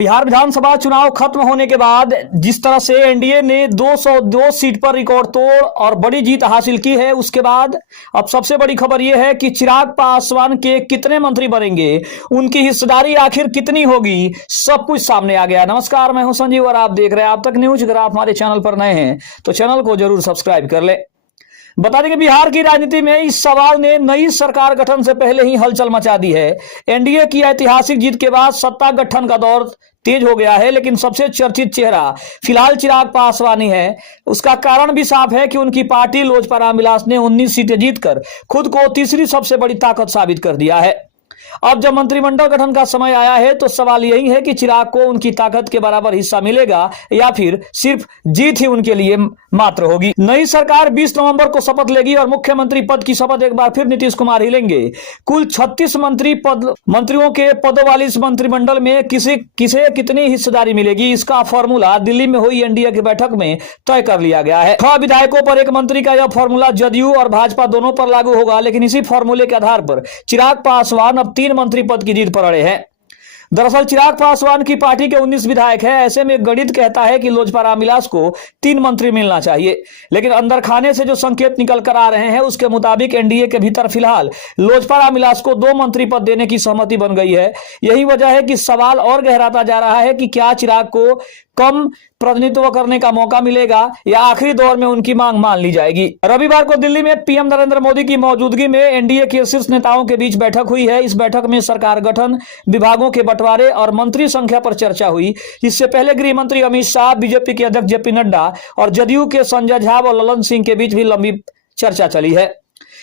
बिहार विधानसभा चुनाव खत्म होने के बाद जिस तरह से एनडीए ने 202 सीट पर रिकॉर्ड तोड़ और बड़ी जीत हासिल की है, उसके बाद अब सबसे बड़ी खबर यह है कि चिराग पासवान के कितने मंत्री बनेंगे, उनकी हिस्सेदारी आखिर कितनी होगी, सब कुछ सामने आ गया। नमस्कार, मैं हूं संजीव और आप देख रहे हैं आप तक न्यूज। अगर आप हमारे चैनल पर नए हैं तो चैनल को जरूर सब्सक्राइब कर ले। बता दें कि बिहार की राजनीति में इस सवाल ने नई सरकार गठन से पहले ही हलचल मचा दी है। एनडीए की ऐतिहासिक जीत के बाद सत्ता गठन का दौर तेज हो गया है, लेकिन सबसे चर्चित चेहरा फिलहाल चिराग पासवान ही है। उसका कारण भी साफ है कि उनकी पार्टी लोजपा रामविलास ने 19 सीटें जीतकर खुद को तीसरी सबसे बड़ी ताकत साबित कर दिया है। अब जब मंत्रिमंडल गठन का समय आया है तो सवाल यही है कि चिराग को उनकी ताकत के बराबर हिस्सा मिलेगा या फिर सिर्फ जीत ही उनके लिए मात्र होगी। नई सरकार 20 नवंबर को शपथ लेगी और मुख्यमंत्री पद की शपथ एक बार फिर नीतीश कुमार ही लेंगे। कुल 36 मंत्रियों के पदों वाली इस मंत्रिमंडल में किसे कितनी हिस्सेदारी मिलेगी, इसका फॉर्मूला दिल्ली में हुई एनडीए की बैठक में तय कर लिया गया है। 6 विधायकों पर एक मंत्री का यह फॉर्मूला जदयू और भाजपा दोनों पर लागू होगा, लेकिन इसी फॉर्मूले के आधार पर चिराग पासवान अब 3 मंत्री पद की जीत पर अड़े हैं। दरअसल चिराग पासवान की पार्टी के 19 विधायक हैं। ऐसे में गणित कहता है कि लोजपा रामविलास को 3 मंत्री मिलना चाहिए, लेकिन अंदर खाने से जो संकेत निकल कर आ रहे हैं उसके मुताबिक एनडीए के भीतर फिलहाल लोजपा रामविलास को 2 मंत्री पद देने की सहमति बन गई है। यही वजह है कि सवाल और गहराता जा रहा है कि क्या चिराग को कम प्रतिनिधित्व करने का मौका मिलेगा या आखिरी दौर में उनकी मांग मान ली जाएगी। रविवार को दिल्ली में पीएम नरेंद्र मोदी की मौजूदगी में एनडीए के शीर्ष नेताओं के बीच बैठक हुई है। इस बैठक में सरकार गठन, विभागों के बंटवारे और मंत्री संख्या पर चर्चा हुई। इससे पहले गृह मंत्री अमित शाह, बीजेपी के अध्यक्ष जेपी नड्डा और जदयू के संजय झा और ललन सिंह के बीच भी लंबी चर्चा चली है।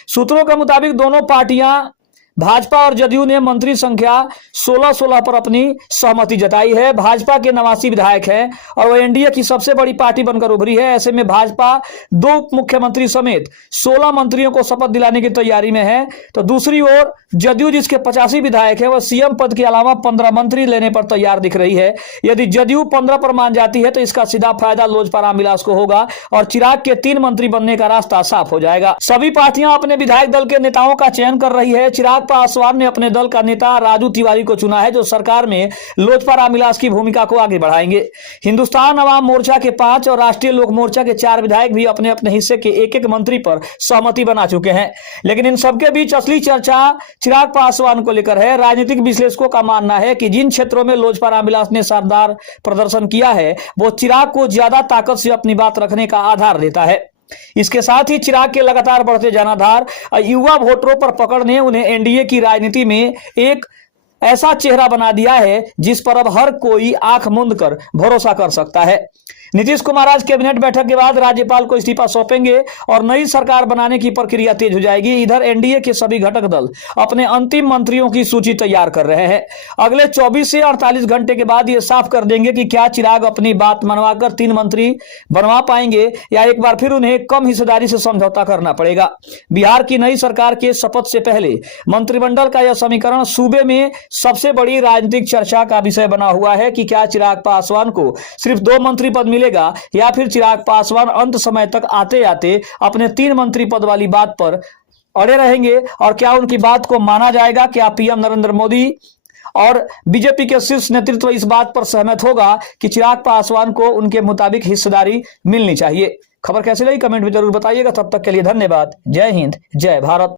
सूत्रों के मुताबिक दोनों पार्टियां भाजपा और जदयू ने मंत्री संख्या 16-16 पर अपनी सहमति जताई है। भाजपा के 89 विधायक हैं और वह एनडीए की सबसे बड़ी पार्टी बनकर उभरी है। ऐसे में भाजपा 2 उप मुख्यमंत्री समेत 16 मंत्रियों को शपथ दिलाने की तैयारी में है, तो दूसरी ओर जदयू जिसके 85 विधायक है वह सीएम पद के अलावा 15 मंत्री लेने पर तैयार दिख रही है। यदि जदयू 15 पर मान जाती है तो इसका सीधा फायदा लोजपा रामविलास को होगा और चिराग के 3 मंत्री बनने का रास्ता साफ हो जाएगा। सभी पार्टियां अपने विधायक दल के नेताओं का चयन कर रही है। चिराग पासवान ने अपने दल का नेता राजू तिवारी को चुना है, जो सरकार में लोजपा रामविलास की भूमिका को आगे बढ़ाएंगे। हिंदुस्तान अवाम मोर्चा के 5 और राष्ट्रीय लोक मोर्चा के 4 विधायक भी अपने अपने हिस्से के एक मंत्री पर सहमति बना चुके हैं, लेकिन इन सबके बीच असली चर्चा चिराग पासवान को लेकर है। राजनीतिक विश्लेषकों का मानना है कि जिन क्षेत्रों में लोजपा रामविलास ने शानदार प्रदर्शन किया है वो चिराग को ज्यादा ताकत से अपनी बात रखने का आधार देता है। इसके साथ ही चिराग के लगातार बढ़ते जनाधार युवा वोटरों पर पकड़ ने उन्हें एनडीए की राजनीति में एक ऐसा चेहरा बना दिया है जिस पर अब हर कोई आंख मूंद कर भरोसा कर सकता है। नीतीश कुमार आज कैबिनेट बैठक के बाद राज्यपाल को इस्तीफा सौंपेंगे और नई सरकार बनाने की प्रक्रिया तेज हो जाएगी। इधर एनडीए के सभी घटक दल अपने अंतिम मंत्रियों की सूची तैयार कर रहे हैं। अगले 24 से 48 घंटे के बाद ये साफ कर देंगे कि क्या चिराग अपनी बात मनवाकर 3 मंत्री बनवा पाएंगे या एक बार फिर उन्हें कम हिस्सेदारी से समझौता करना पड़ेगा। बिहार की नई सरकार के शपथ से पहले मंत्रिमंडल का यह समीकरण सूबे में सबसे बड़ी राजनीतिक चर्चा का विषय बना हुआ है कि क्या चिराग पासवान को सिर्फ 2 मंत्री पद मिलेगा या फिर चिराग पासवान अंत समय तक आते आते अपने 3 मंत्री पद वाली बात पर अड़े रहेंगे और क्या उनकी बात को माना जाएगा। क्या पीएम नरेंद्र मोदी और बीजेपी के शीर्ष नेतृत्व इस बात पर सहमत होगा कि चिराग पासवान को उनके मुताबिक हिस्सेदारी मिलनी चाहिए। खबर कैसी लगी कमेंट में जरूर बताइएगा। तब तक के लिए धन्यवाद। जय हिंद, जय भारत।